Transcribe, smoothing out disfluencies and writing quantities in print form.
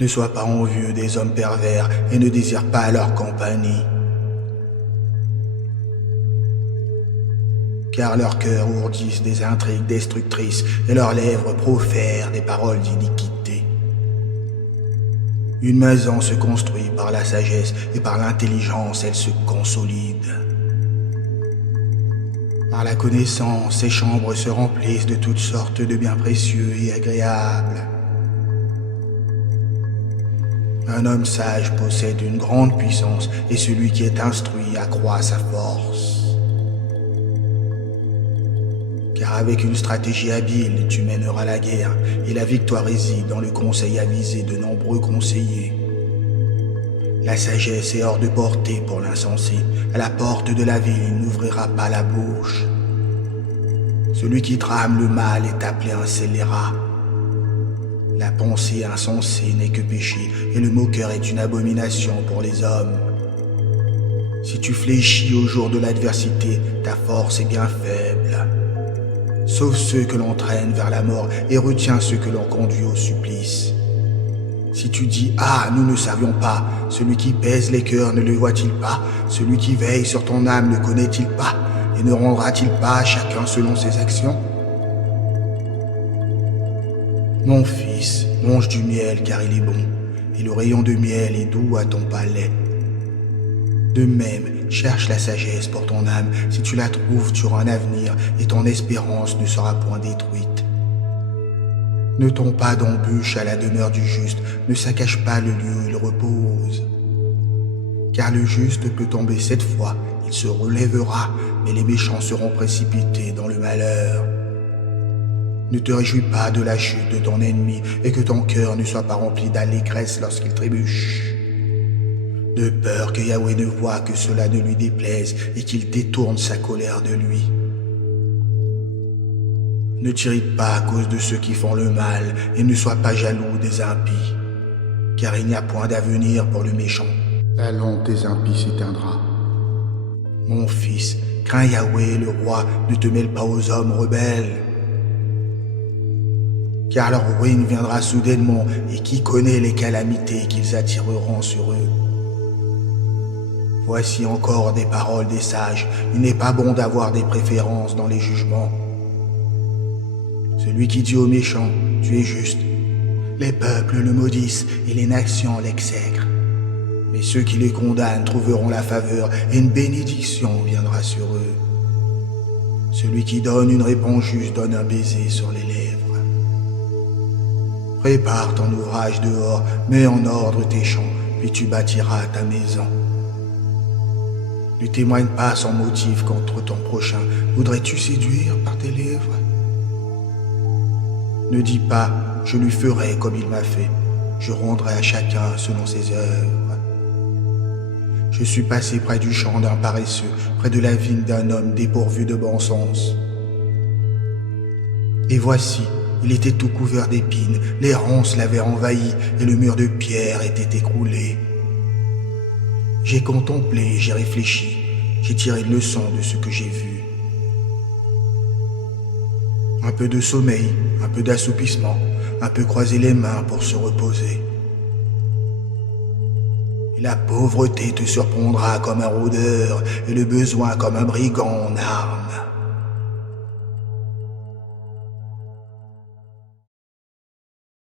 Ne sois pas envieux des hommes pervers et ne désire pas leur compagnie. Car leurs cœurs ourdissent des intrigues destructrices et leurs lèvres profèrent des paroles d'iniquité. Une maison se construit par la sagesse et par l'intelligence elle se consolide. Par la connaissance, ces chambres se remplissent de toutes sortes de biens précieux et agréables. Un homme sage possède une grande puissance et celui qui est instruit accroît sa force. Car avec une stratégie habile, tu mèneras la guerre et la victoire réside dans le conseil avisé de nombreux conseillers. La sagesse est hors de portée pour l'insensé. À la porte de la ville, il n'ouvrira pas la bouche. Celui qui trame le mal est appelé un scélérat. La pensée insensée n'est que péché, et le moqueur est une abomination pour les hommes. Si tu fléchis au jour de l'adversité, ta force est bien faible. Sauve ceux que l'on traîne vers la mort et retiens ceux que l'on conduit au supplice. Si tu dis « Ah, nous ne savions pas », celui qui pèse les cœurs ne le voit-il pas? Celui qui veille sur ton âme ne connaît-il pas? Et ne rendra-t-il pas chacun selon ses actions? Mon fils, mange du miel car il est bon, et le rayon de miel est doux à ton palais. De même, cherche la sagesse pour ton âme, si tu la trouves, tu auras un avenir, et ton espérance ne sera point détruite. Ne tombe pas d'embûche à la demeure du juste, ne saccage pas le lieu où il repose. Car le juste peut tomber 7 fois, il se relèvera, mais les méchants seront précipités dans le malheur. Ne te réjouis pas de la chute de ton ennemi et que ton cœur ne soit pas rempli d'allégresse lorsqu'il trébuche. De peur que Yahweh ne voie que cela ne lui déplaise et qu'il détourne sa colère de lui. Ne t'irrite pas à cause de ceux qui font le mal et ne sois pas jaloux des impies, car il n'y a point d'avenir pour le méchant. La lampe des impies s'éteindra. Mon fils, crains Yahweh le roi, ne te mêle pas aux hommes rebelles. Car leur ruine viendra soudainement, et qui connaît les calamités qu'ils attireront sur eux. Voici encore des paroles des sages, il n'est pas bon d'avoir des préférences dans les jugements. Celui qui dit aux méchants, tu es juste, les peuples le maudissent et les nations l'exècrent. Mais ceux qui les condamnent trouveront la faveur et une bénédiction viendra sur eux. Celui qui donne une réponse juste donne un baiser sur les lèvres. Prépare ton ouvrage dehors, mets en ordre tes champs, puis tu bâtiras ta maison. Ne témoigne pas sans motif contre ton prochain. Voudrais-tu séduire par tes lèvres? Ne dis pas, je lui ferai comme il m'a fait. Je rendrai à chacun selon ses œuvres. Je suis passé près du champ d'un paresseux, près de la vigne d'un homme dépourvu de bon sens. Et voici, il était tout couvert d'épines, les ronces l'avaient envahi et le mur de pierre était écroulé. J'ai contemplé, j'ai réfléchi, j'ai tiré une leçon de ce que j'ai vu. Un peu de sommeil, un peu d'assoupissement, un peu croiser les mains pour se reposer. Et la pauvreté te surprendra comme un rôdeur et le besoin comme un brigand en armes.